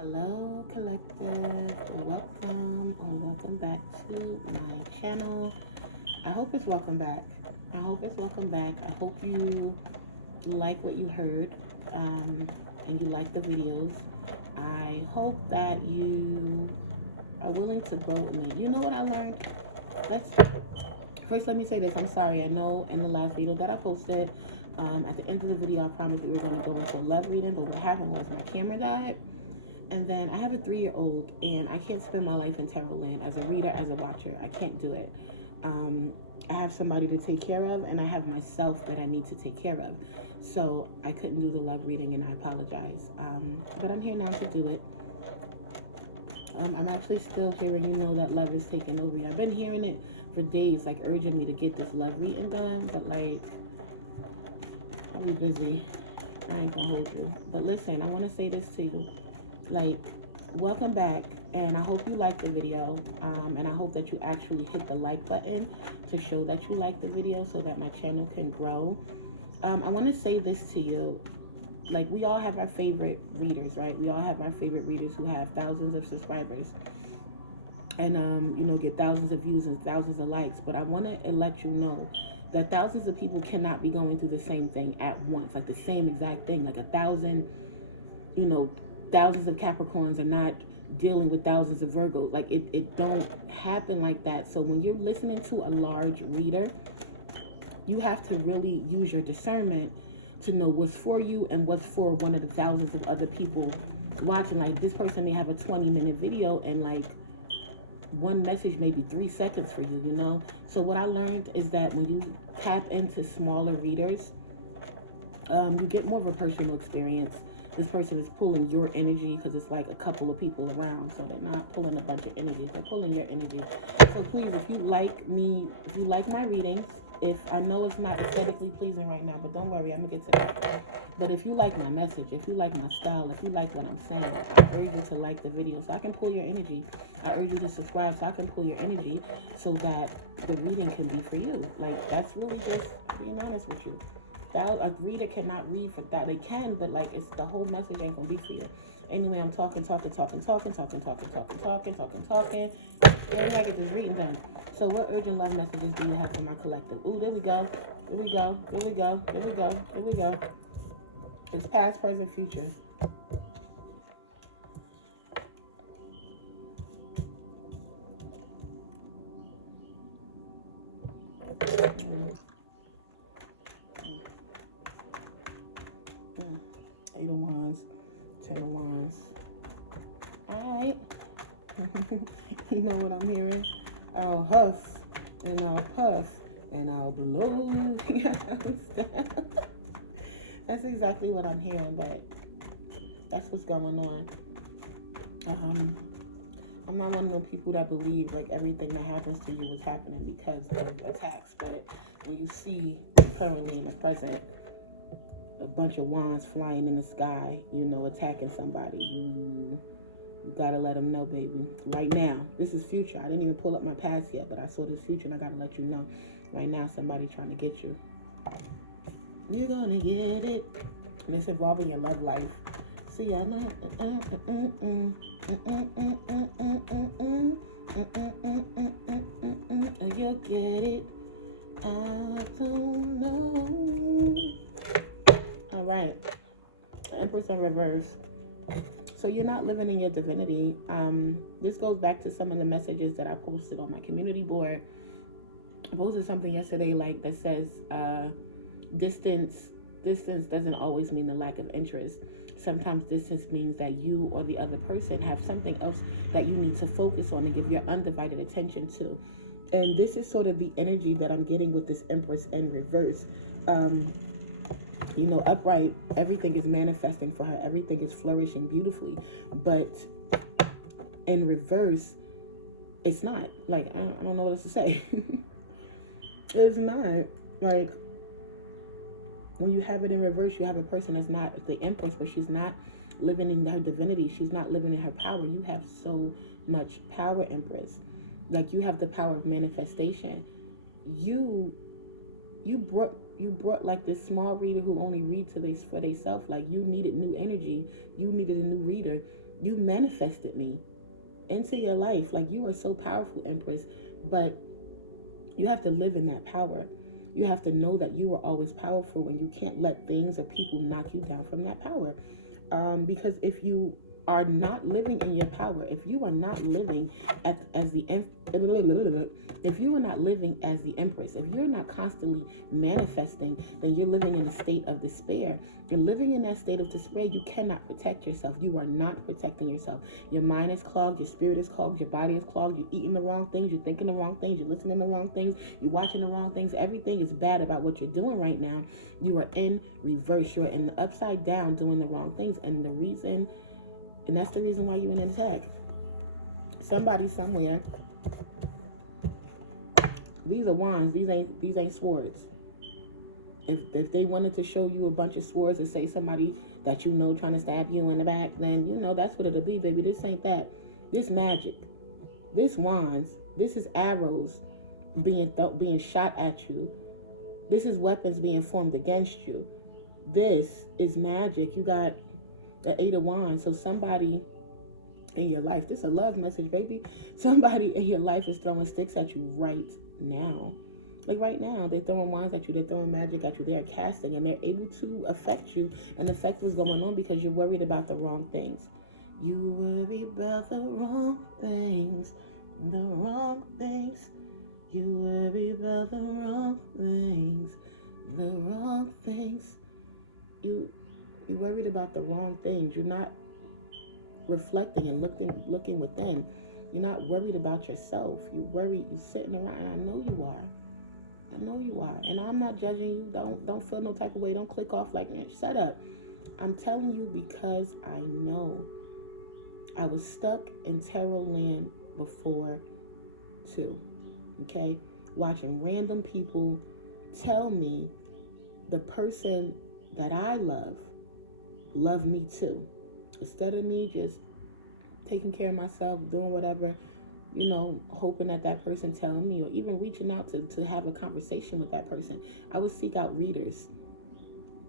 Hello, collective. Welcome or welcome back to my channel. I hope it's welcome back. I hope it's welcome back. I hope you like what you heard and you like the videos. I hope that you are willing to grow with me. You know what I learned? Let's First, let me say this. I'm sorry. I know in the last video that I posted, at the end of the video, I promised that we were going to go into a love reading, but what happened was my camera died. And then I have a 3-year-old, and I can't spend my life in tarot land as a reader, as a watcher. I can't do it. I have somebody to take care of, and I have myself that I need to take care of. So I couldn't do the love reading, and I apologize. But I'm here now to do it. I'm actually still hearing, that love is taking over. I've been hearing it for days, like urging me to get this love reading done, but like, I'll be busy. I ain't gonna hold you. But listen, I want to say this to you. Like, welcome back, and I hope you like the video, and I hope that you actually hit the like button to show that you like the video so that my channel can grow. I want to say this to you. Like, we all have our favorite readers, right? We all have our favorite readers who have thousands of subscribers and get thousands of views and thousands of likes. But I want to let you know that thousands of people cannot be going through the same thing at once, like the same exact thing. Like you know thousands of Capricorns are not dealing with thousands of Virgos. Like, it don't happen like that. So when you're listening to a large reader, you have to really use your discernment to know what's for you and what's for one of the thousands of other people watching. Like, this person may have a 20-minute video, and like one message may be 3 seconds for you. So what I learned is that when you tap into smaller readers, you get more of a personal experience. This person is pulling your energy because it's like a couple of people around, so they're not pulling a bunch of energy, they're pulling your energy. So please, if you like my readings, if I know it's not aesthetically pleasing right now, but don't worry, I'm gonna get to that. But if you like my message, if you like my style, if you like what I'm saying, I urge you to like the video so I can pull your energy. I urge you to subscribe so I can pull your energy so that the reading can be for you. Like, that's really just being honest with you. A reader cannot read for that. They can, but like, it's the whole message ain't gonna be for you. Anyway, I'm talking. And I get this reading done. So what urgent love messages do you have for my collective? Ooh, there we go. Here we go. Here we go. Here we go. Here we go. It's past, present, future. Eight of Wands, 10 of Wands. Alright. You know what I'm hearing? I'll huff and I'll puff and I'll blow your house down. That's exactly what I'm hearing, but that's what's going on. I'm not one of those people that believe like everything that happens to you is happening because of attacks, but when you see currently in the present a bunch of wands flying in the sky, attacking somebody, you gotta let them know, baby. Right now, this is future. I didn't even pull up my past yet, but I saw this future, and I gotta let you know. Right now, somebody trying to get you. You're gonna get it. And it's involving your love life. See, I know. You'll get it. I don't know. All right. Empress in reverse. So you're not living in your divinity. This goes back to some of the messages that I posted on my community board. I posted something yesterday like that says distance doesn't always mean the lack of interest. Sometimes distance means that you or the other person have something else that you need to focus on and give your undivided attention to. And this is sort of the energy that I'm getting with this Empress in reverse. Upright, everything is manifesting for her. Everything is flourishing beautifully. But in reverse, it's not. Like, I don't know what else to say. It's not. Like, when you have it in reverse, you have a person that's not the Empress, but she's not living in her divinity. She's not living in her power. You have so much power, Empress. Like, you have the power of manifestation. You brought you brought like this small reader who only read to this for themselves. Like, you needed new energy, you needed a new reader. You manifested me into your life. Like, you are so powerful, Empress. But you have to live in that power. You have to know that you are always powerful, and you can't let things or people knock you down from that power. Because if you are not living in your power, if you are not living as the if you are not living as the Empress, if you're not constantly manifesting, then you're living in a state of despair. And living in that state of despair, you cannot protect yourself. You are not protecting yourself. Your mind is clogged, your spirit is clogged, your body is clogged, you're eating the wrong things, you're thinking the wrong things, you're listening to the wrong things, you're watching the wrong things. Everything is bad about what you're doing right now. You are in reverse. You're in the upside down doing the wrong things. And that's the reason why you're in an attack. Somebody somewhere. These are wands. These ain't swords. If they wanted to show you a bunch of swords and say somebody that you know trying to stab you in the back, then you know that's what it'll be, baby. This ain't that. This magic. This wands. This is arrows being shot at you. This is weapons being formed against you. This is magic. You got the 8 of Wands. So somebody in your life, this is a love message, baby. Somebody in your life is throwing sticks at you right now. Like right now, they're throwing wands at you, they're throwing magic at you, they're casting, and they're able to affect you and affect what's going on because you're worried about the wrong things. You worry about the wrong things, the wrong things. You worry about the wrong things, the wrong things. You're worried about the wrong things. You're not reflecting and looking within. You're not worried about yourself. You're worried. You're sitting around, and I know you are. I know you are. And I'm not judging you. Don't feel no type of way. Don't click off like, shut up. I'm telling you because I know. I was stuck in tarot land before too. Okay? Watching random people tell me the person that I love me too. Instead of me just taking care of myself, doing whatever, hoping that person tell me, or even reaching out to have a conversation with that person. I would seek out readers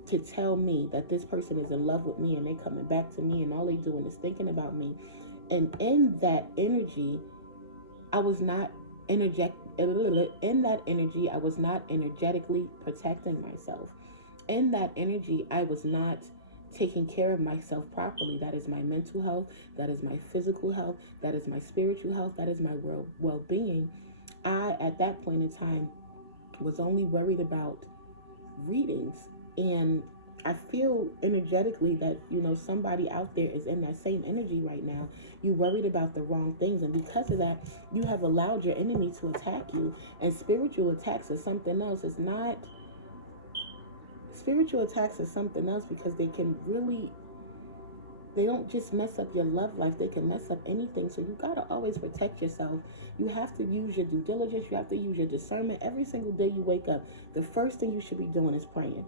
to tell me that this person is in love with me and they coming back to me and all they doing is thinking about me. And in that energy, I was not energetically protecting myself. In that energy, I was not taking care of myself properly. That is my mental health, that is my physical health, that is my spiritual health, that is my well-being. I, at that point in time, was only worried about readings. And I feel energetically that, somebody out there is in that same energy right now. You worried about the wrong things. And because of that, you have allowed your enemy to attack you. And spiritual attacks is something else. Spiritual attacks is something else because they don't just mess up your love life. They can mess up anything. So you got to always protect yourself. You have to use your due diligence. You have to use your discernment. Every single day you wake up, the first thing you should be doing is praying.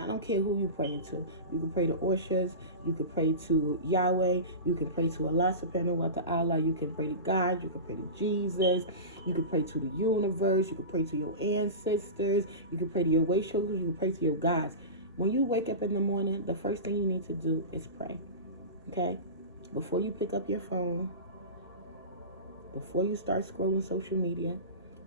I don't care who you praying to. You can pray to Orshas. You can pray to Yahweh. You can pray to Allah subhanahu wa ta'ala. You can pray to God. You can pray to Jesus. You can pray to the universe. You can pray to your ancestors. You can pray to your way shoulders. You can pray to your gods. When you wake up in the morning, the first thing you need to do is pray. Okay? Before you pick up your phone, before you start scrolling social media,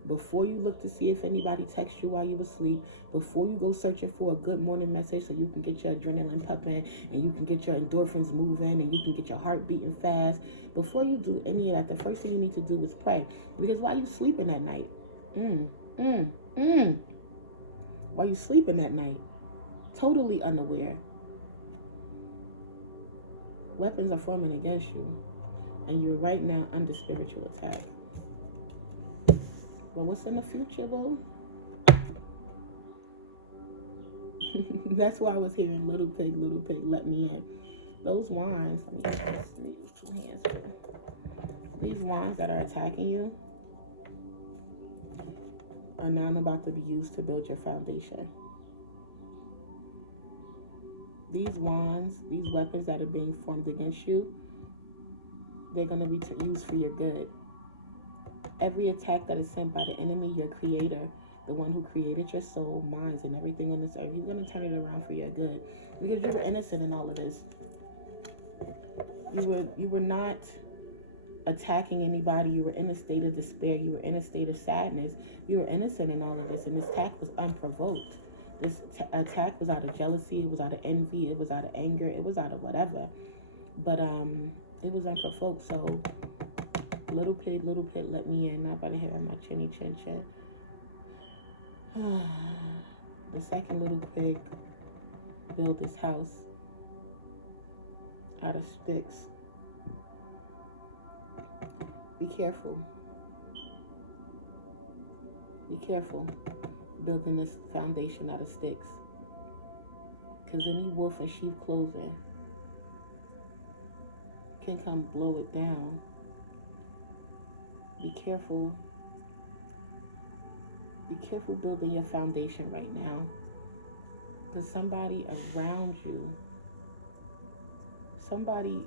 before you look to see if anybody texts you while you asleep, before you go searching for a good morning message so you can get your adrenaline pumping and you can get your endorphins moving and you can get your heart beating fast, before you do any of that, the first thing you need to do is pray. Because while you sleeping at night, while you sleeping at night, totally unaware, weapons are forming against you and you're right now under spiritual attack. But what's in the future, boo? That's why I was hearing little pig, let me in. Those wands, let me use 2 hands here. These wands that are attacking you are now about to be used to build your foundation. These wands, these weapons that are being formed against you, they're going to be used for your good. Every attack that is sent by the enemy, your creator, the one who created your soul, minds, and everything on this earth. He's going to turn it around for your good, because you were innocent in all of this. You were not attacking anybody. You were in a state of despair. You were in a state of sadness. You were innocent in all of this, and this attack was unprovoked. This attack was out of jealousy. It was out of envy. It was out of anger. It was out of whatever. But it was unprovoked. So little pig, let me in. Not by the hair of my chinny chin chin. The second little pig built this house out of sticks. Be careful. Be careful building this foundation out of sticks. Because any wolf in sheep clothing can come blow it down. Be careful. Be careful building your foundation right now. Because somebody around you, somebody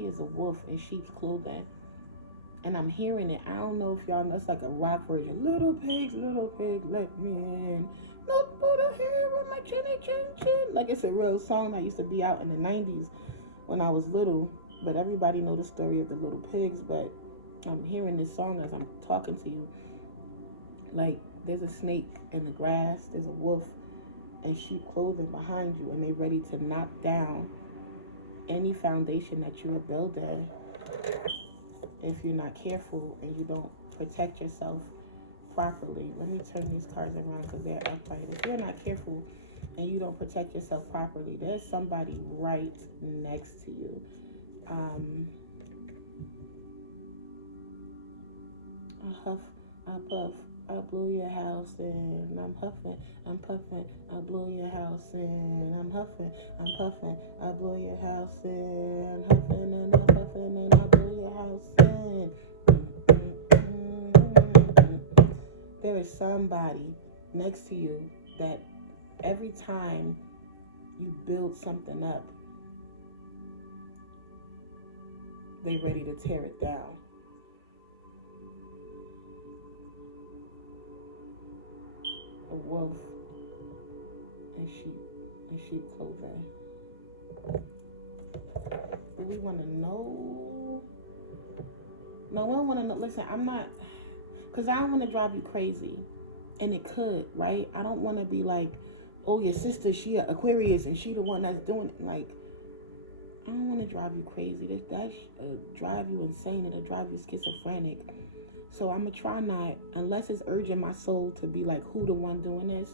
is a wolf in sheep's clothing. And I'm hearing it. I don't know if y'all know. It's like a rock version. Little pig, let me in. No, put a hair on my chinny chin chin. Like, it's a real song that used to be out in the 90s when I was little. But everybody know the story of the little pigs. But I'm hearing this song as I'm talking to you. Like, there's a snake in the grass. There's a wolf in sheep clothing behind you. And they're ready to knock down any foundation that you are building. If you're not careful and you don't protect yourself properly. Let me turn these cards around because they're upright. If you're not careful and you don't protect yourself properly, there's somebody right next to you. I huff, I puff, I blow your house in. I'm huffing, I'm puffing, I blow your house in. I'm huffing, I'm puffing, I blow your house in. Huffing and I'm puffing and I blow your house in. There is somebody next to you that every time you build something up, they're ready to tear it down. A wolf and sheep clothing. Do we want to know? No, we don't want to know. Listen, I'm not, because I don't want to drive you crazy. And it could, right? I don't want to be like, oh, your sister, she an Aquarius and she the one that's doing it. Like, I don't want to drive you crazy. That drive you insane. It'll drive you schizophrenic. So I'm going to try not, unless it's urging my soul to be like, who the one doing this?